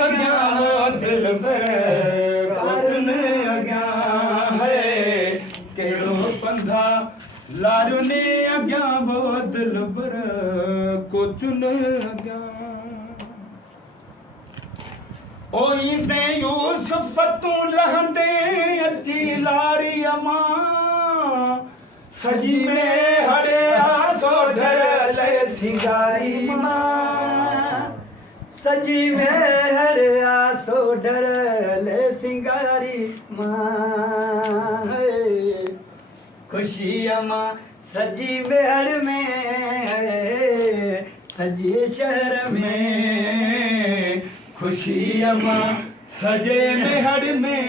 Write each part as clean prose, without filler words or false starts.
अग्या वो दिल पर कोचन अग्या है केड़ो पंधा लारियो ने अग्या वो दिल पर कोचन अग्या ओ इंदे यूसुफ तू लहंदे अची लारी अमा सजी में हड़े आसो ढर ले सिंगारी मां सजी में हरे आसो डर ले सिंगारी मां खुशी अमा सजी मेहर में सजे शहर में खुशी अमा सजे मेहर में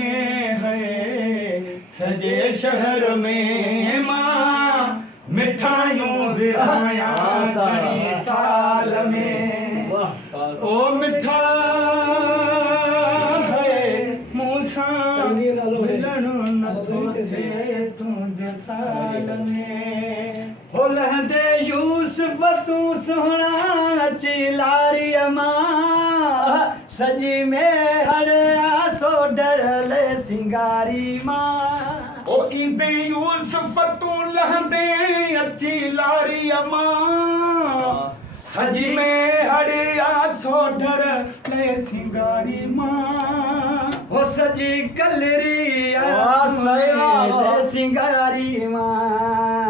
है सजे शहर में मां मिठाइयों विराया कड़ी ताल में ओ मिठा है मूसा मिलन न थे तुझे साल में हो लहंदे यूसुफ तू सोहना अची लारी अमा सजी में हरे आसो डर ले सिंगारी मां ओ इंदे यूसुफ तू लहंदे अची लारी अमा सजी में हरे आसो डर ले सिंगारी मां हो सजी कलरी आसो ले सिंगारी मां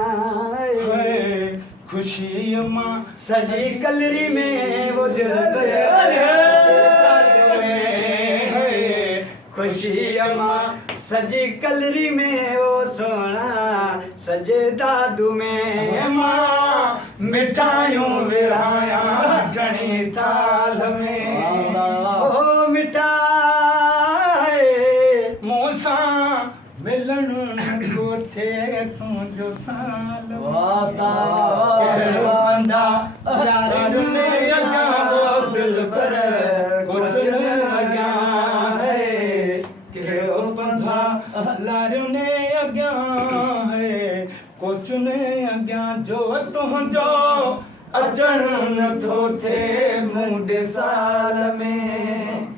खुशी मां सजी कलरी में वो दिल खुशी अमा सजी कलरी में वो सोना सजे दादू में मां मिठाइयों विराया घणी थाल में ओ मिठाई मूसा मिलन को थे तुझो साल बंदा यार ने अग्या वो दिल पर कुछ लग्या है केड़ो बंदा लारियो ने अग्या है कुछ ने अग्या जो तुझो अचण न थो थे मुंडे साल में